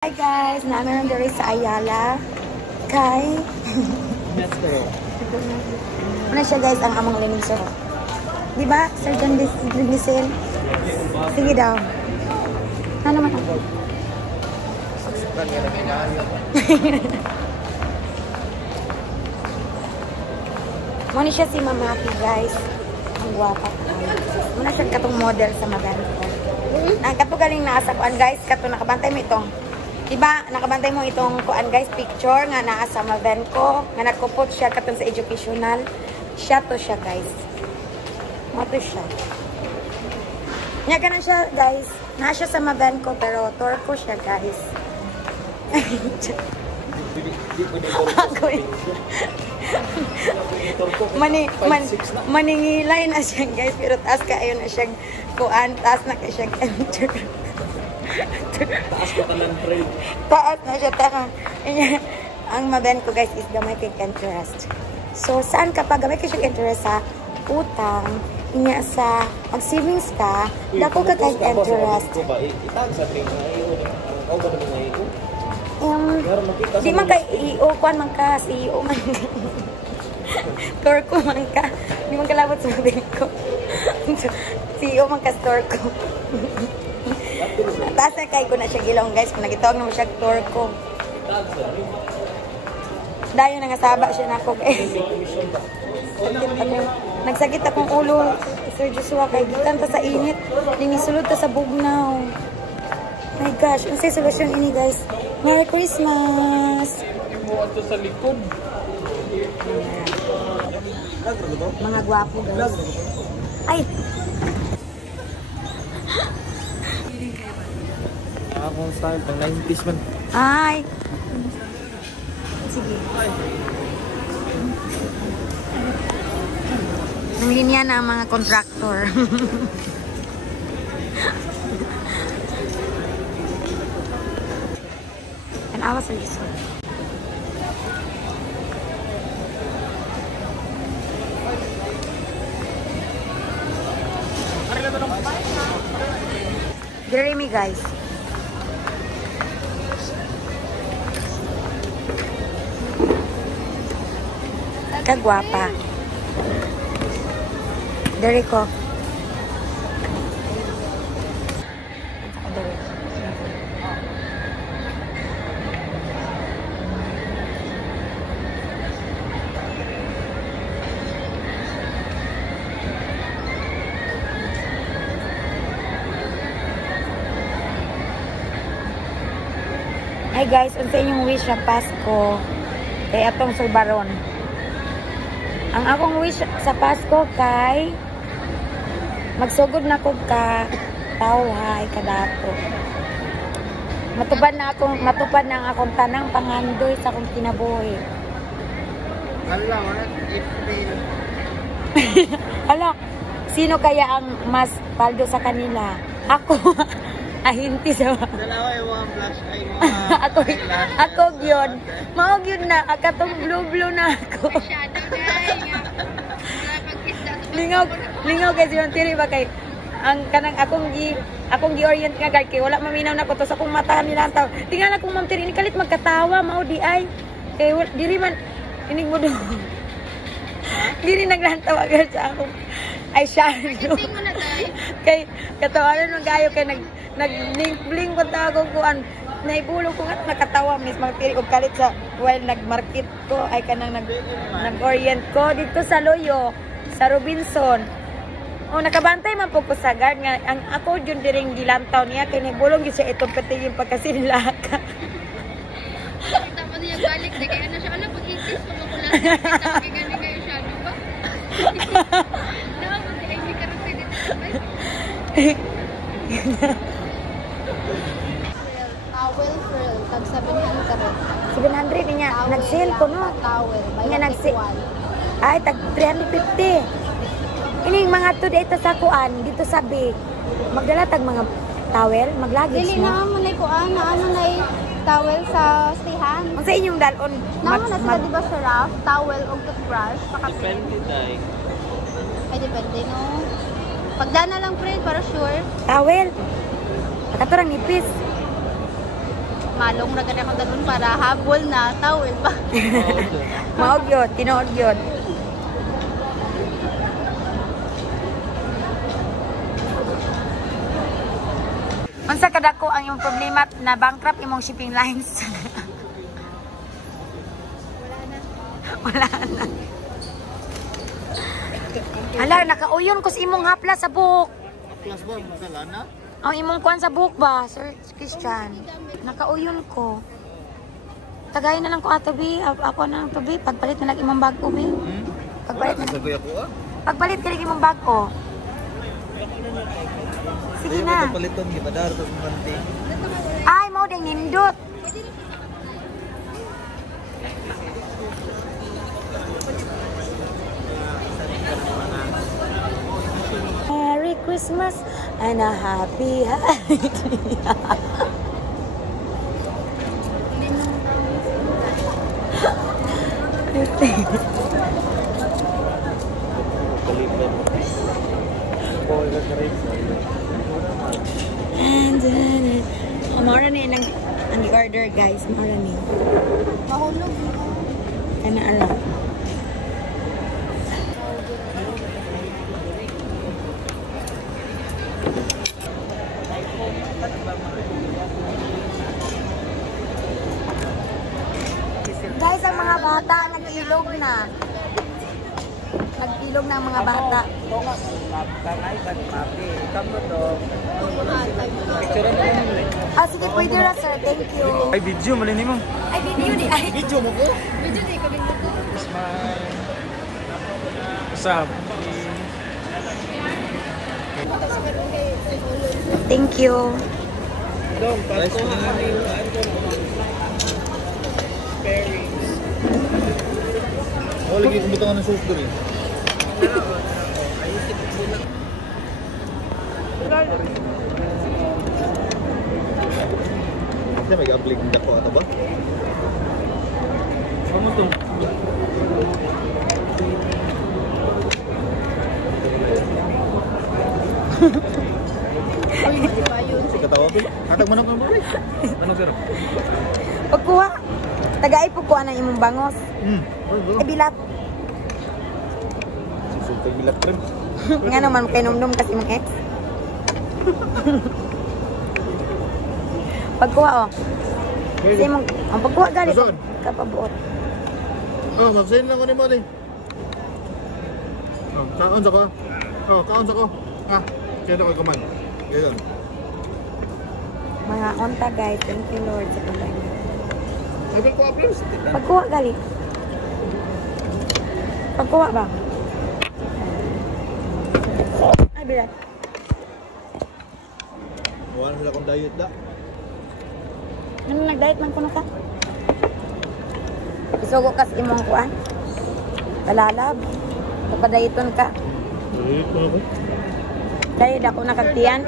Hi guys, namin dari sa Ayala kay ano siya guys ang among lining sir. Di ba? Sir John Linisel. Sige daw. Ano naman ako? Muna siya si Mama Aki guys. Ang guwapa. Muna siya katong model sa maganda ko. Ang kato galing nasa kuan guys, kato nakabantay mo itong diba, nakabantay mo itong kuan guys, picture nga naa sa maven ko, nga nagkupot siya katong sa educational. Siya to siya guys. Mato siya. Nga ganun siya guys. Naa siya sa maven ko pero tour ko siya guys. Maningilay na siya guys pero taas kayo na siya kuan, taas na kayo siya enter. Taas ka tanan trade. Taas na siya taas. Ang maben ko guys is gamay kay interest. So saan kapag gamay kay siya interest sa utang, inya sa mag-savings ka, dako ka kay interest. Itag sa trade na iyo ni ang ba naman na iyo? Di man kay iyo kuan man ka, CEO man. Store ko man ka. Di man kalabot sa maben ko. CEO man ka store ko. Taas na kay ko na siya gilong guys. Kung nagitawag naman siya tour ko. Dayo na nga saba siya na ako guys. Nagsakit akong ulo. Sir Joshua kay gikan ta sa init. Linisulod ta sa bugnaw. My gosh. Ang say solusyon ini guys. Merry Christmas! Buwan to sa likod. Mga gwapo guys. Ay! Akong style pang 90s man. Ay! Sige. Nanglinya na ang mga contractor. And I was really sorry. Dere me guys. Kagwapa. Dere ko. Hi guys, unsa inyong wish sa Pasko kay atong Sir Baron? Ang akong wish sa Pasko kay magsugod na ko ka tawhay kadato. Matupad na ang akong tanang pangandoy sa akong kinabuhi. Ala, sino kaya ang mas paldo sa kanila? Ako. Ahinti sa Dalawa yung mga flash ay ako yun. Maog yun na. Akatong blue na ako. Lingaw kasi yung tiri ba kay ang kanang akong gi-orient nga kay wala maminaw na ko to sa akong mata nila ang tao. Tingala kong ma'am tiri ni kalit magkatawa mao di ay. Kay diri man inig mo do. Diri naglantaw agad sa ako. Ay siya. Kay katawanan man gayo kay nag-blink ko tago kuan naibulong ko nga nakatawa mismo magpili og kalit sa while nagmarket ko ay kanang nag-orient ko dito sa Loyo sa Robinson. Oh nakabantay man po ko sa guard nga ang ako jud diring gilantaw niya kay nagbulong gyud siya itong pati yung pagkasinlaka. Kita pa niya balik na kaya na siya ala pag-isis ko makulang kita kay gani kayo siya do ba? Nawa mo ay di ka rin dito sabay. Towel frill, tag 700. 700 niya. Nag-sale ko no. Towel, Niya nag-sale. Ay tag 350. Ini mga to dito sa kuan dito sa B. Magdala tag mga towel, maglagis Dili mo. na mo nay kuan, na towel sa stihan. Unsa inyong dalon? Naman na sila diba sa raft, towel o toothbrush, pakapin. Ay depende no. Pagdana lang friend para sure. Towel. Katurang nipis. malong na gani akong dalon para habol na towel ba. Maog yun, tinood yun. Unsa kadako ang imong problema na bankrupt imong shipping lines? Wala na. Hala, nakauyon ko sa imong hapla sa buhok. Plus ba? Masala na? Ang imong kuan sa buhok ba, Sir Christian? Nakauyon ko. Tagay na lang ko ato, Bi. Ako na lang to, Bi. Pagpalit na lang imong bag ko, Bi. Pagpalit na lang. Pagpalit ka lang imong bag ko. Sige na. Paliton, gipadar to manti. Ay, mau ding nindot. Merry Christmas and a happy holiday. And mara ni ang order guys, mara ni. Mahulog. Kana ala. Guys, ang mga bata nag-ilog na. Nag-ilog na ang mga bata. Ah, sige, pwede na sir. Thank you. Ay, video, malini mo. Ay, video di. Ay, Video mo ko? Video di ko din ko. What's up? thank you. Rice ko na oh, lagi kong butangan ng sauce doon eh. Kasi may gambling dako ato ba? Kamu tuh? Kasi katawa ko ba? Katag manok ng buhay. Ano, sir? Pagkuha. Tagay po kuha ng imong bangos. Ay, bilat. Susultay bilat rin. Nga naman, kay numdum kasi mong ex. Pagkuha, oh. Kasi mong, ang pagkuha galit. Saan? Kapabuot. Oh, magsayin lang ko ni mo din. Oh, kaon sa ko. Oh, kaon sa ko. Ah, kaya ko kuman. Ganyan. Mga onta guys. Thank you Lord sa pagkain. Sabi ko aplos. Pagkuha galit. Pagkuha ba? Ay, bilat. Wala sila kong diet da. Ano nag-diet man kuno ka? Isugo kas imong kuan. Kalalab. Kapadayiton ka. Diet mo ako. Dahil ako nakagtiyan.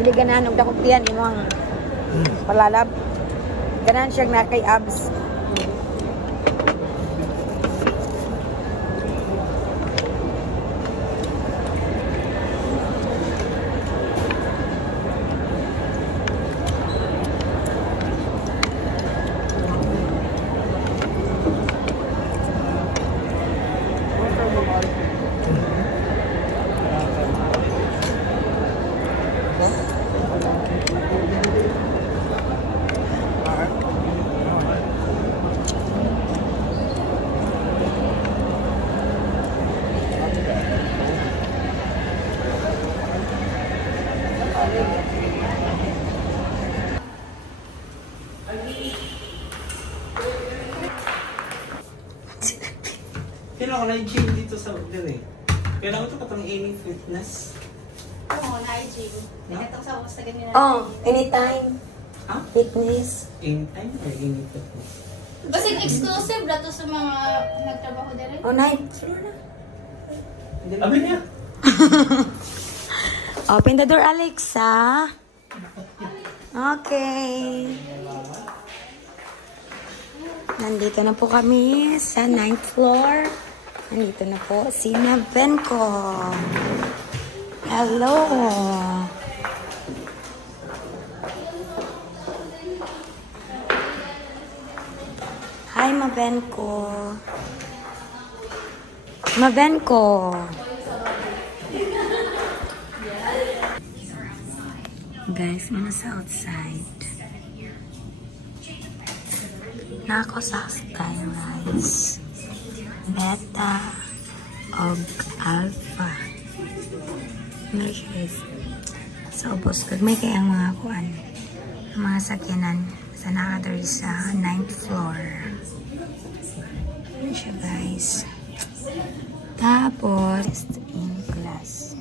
Dili ganahan og dakogtiyan imo ang palalab. Ganahan siya na kay abs. Kailan ako na-gym dito sa Udin eh. Kailangan ito katang aiming fitness. Oo, na-gym. Nakatang sa sa ganyan. Oh, anytime. Ha? Fitness. Anytime or any fitness? Kasi exclusive na to sa mga nagtrabaho din. Oh, night. Abi niya. Open the door, Alexa. Okay. Nandito na po kami sa 9th floor. Nandito na po si Naven ko. Hello. Hi, maben ko. Maben ko. Guys, muna sa outside. Nakakosaks tayo, guys. Beta og alpha. Ano siya, guys? Sa ubos. Kagmay kayang mga kuan. Mga sakyanan. Sa nakadari sa 9th floor. Ano siya, guys? Tapos, in class.